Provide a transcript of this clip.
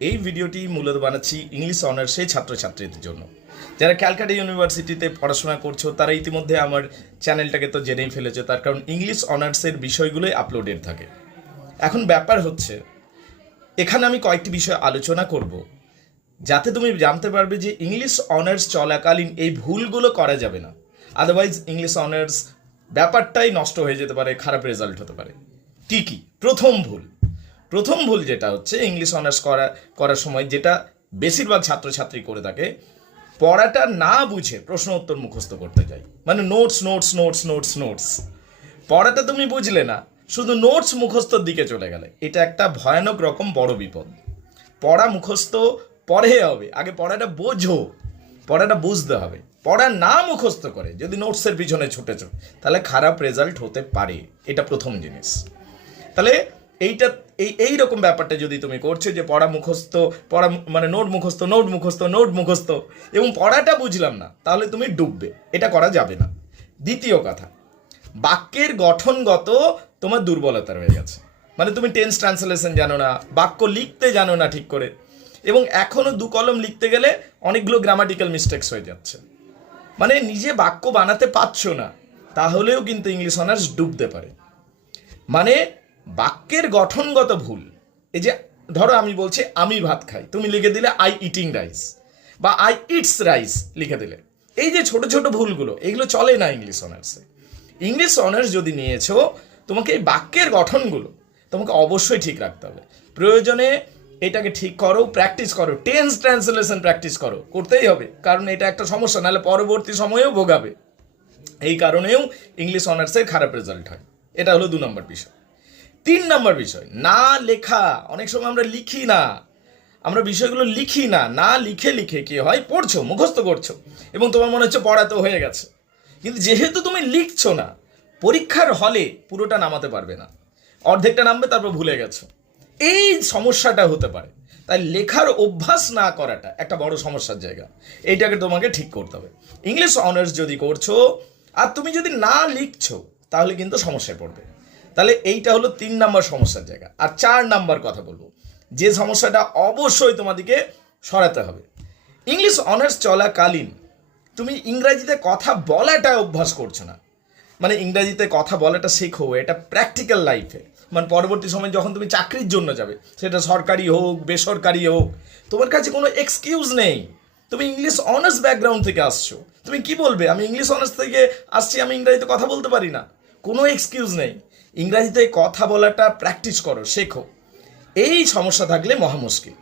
এই ভিডিওটি মূলত বানাচ্ছি ইংলিশ অনার্সের ছাত্রছাত্রীদের জন্য। যারা ক্যালকাটা ইউনিভার্সিটিতে পড়াশোনা করছো তারা ইতিমধ্যে আমার চ্যানেলটাকে তো জেনেই ফেলেছো, তার কারণ ইংলিশ অনার্সের বিষয়গুলোই আপলোডেড থাকে। এখন ব্যাপার হচ্ছে, এখানে আমি কয়েকটি বিষয় আলোচনা করব যাতে তুমি জানতে পারবে যে ইংলিশ অনার্স চলাকালীন এই ভুলগুলো করা যাবে না, আদারওয়াইজ ইংলিশ অনার্স ব্যাপারটাই নষ্ট হয়ে যেতে পারে, খারাপ রেজাল্ট হতে পারে। কী কী? প্রথম ভুল যেটা হচ্ছে ইংলিশ অনার্স করার সময়, যেটা বেশিরভাগ ছাত্রছাত্রী করে থাকে, পড়াটা না বুঝে প্রশ্ন উত্তর মুখস্থ করতে যাই। মানে notes notes notes notes notes, পড়াটা তুমি বুঝলে না, শুধু নোটস মুখস্থর দিকে চলে গেলে। এটা একটা ভয়ানক রকম বড় বিপদ। পড়া মুখস্থ পরে হবে, আগে পড়াটা বোঝো, পড়াটা বুঝতে হবে। পড়া না মুখস্থ করে যদি নোটসের পিছনে ছুটেছ, তাহলে খারাপ রেজাল্ট হতে পারে। এটা প্রথম জিনিস। তাহলে এই রকম ব্যাপারটা যদি তুমি করছো যে পড়া মানে নোট মুখস্থ এবং পড়াটা বুঝলাম না, তাহলে তুমি ডুববে। এটা করা যাবে না। দ্বিতীয় কথা, বাক্যের গঠনগত তোমার দুর্বলতা রয়ে গেছে। মানে তুমি টেন্স ট্রান্সলেশন জানো না, বাক্য লিখতে জানো না ঠিক করে, এবং এখনো দু কলম লিখতে গেলে অনেকগুলো গ্রামাটিক্যাল মিস্টেক্স হয়ে যাচ্ছে। মানে নিজে বাক্য বানাতে পারছো না, তাহলেও কিন্তু ইংলিশ অনার্স ডুবতে পারে। মানে বাক্যের গঠনগত ভুল। এই যে ধরো আমি বলছি আমি ভাত খাই, তুমি লিখে দিলে আই ইটিং রাইস, বা আই ইটস রাইস লিখে দিলে। এই যে ছোট ছোট ভুলগুলো, এগুলো চলে না ইংলিশ অনার্সে। ইংলিশ অনার্স যদি নিয়েছো, তোমাকে এই বাক্যের গঠনগুলো তোমাকে অবশ্যই ঠিক রাখতে হবে। প্রয়োজনে এটাকে ঠিক করো, প্র্যাকটিস করো, টেন্স ট্রান্সলেশন প্র্যাকটিস করতেই হবে, কারণ এটা একটা সমস্যা, নাহলে পরবর্তী সময়েও ভোগাবে। এই কারণেও ইংলিশ অনার্সের খারাপ রেজাল্ট হয়। এটা হলো 2 নম্বর বিষয়। 3 নম্বর বিষয়, না লেখা। অনেক সময় আমরা লিখি না, আমরা বিষয়গুলো লিখি না। না লিখে কি হয়, পড়ছো, মুখস্থ করছো, এবং তোমার মনে হচ্ছে পড়া তো হয়ে গেছে। কিন্তু যেহেতু তুমি লিখছো না, পরীক্ষার হলে পুরোটা নামাতে পারবে না, অর্ধেকটা নামবে, তারপর ভুলে গেছো। এই সমস্যাটা হতে পারে। তাই লেখার অভ্যাস না করাটা একটা বড় সমস্যার জায়গা। এইটাকে তোমাকে ঠিক করতে হবে। ইংলিশ অনার্স যদি করছো আর তুমি যদি না লিখছো, তাহলে কিন্তু সমস্যায় পড়বে। তাহলে এইটা হলো 3 নম্বর সমস্যার জায়গা। আর 4 নম্বর কথা বলবো, যে সমস্যাটা অবশ্যই তোমাদেরকে সরাতে হবে। ইংলিশ অনার্স চলাকালীন তুমি ইংরাজিতে কথা বলাটা অভ্যাস করছো না। মানে ইংরাজিতে কথা বলাটা শেখো, এটা প্র্যাকটিক্যাল লাইফে, মানে পরবর্তী সময় যখন তুমি চাকরির জন্য যাবে, সেটা সরকারি হোক বেসরকারি হোক, তোমার কাছে কোনো এক্সকিউজ নেই। তুমি ইংলিশ অনার্স ব্যাকগ্রাউন্ড থেকে আসছো, তুমি কি বলবে আমি ইংলিশ অনার্স থেকে আসছি, আমি ইংরাজিতে কথা বলতে পারি না? কোনো এক্সকিউজ নেই। ইংরাজিতে কথা বলাটা প্র্যাকটিস করো, শেখো। এই সমস্যা থাকলে মহা মুশকিল।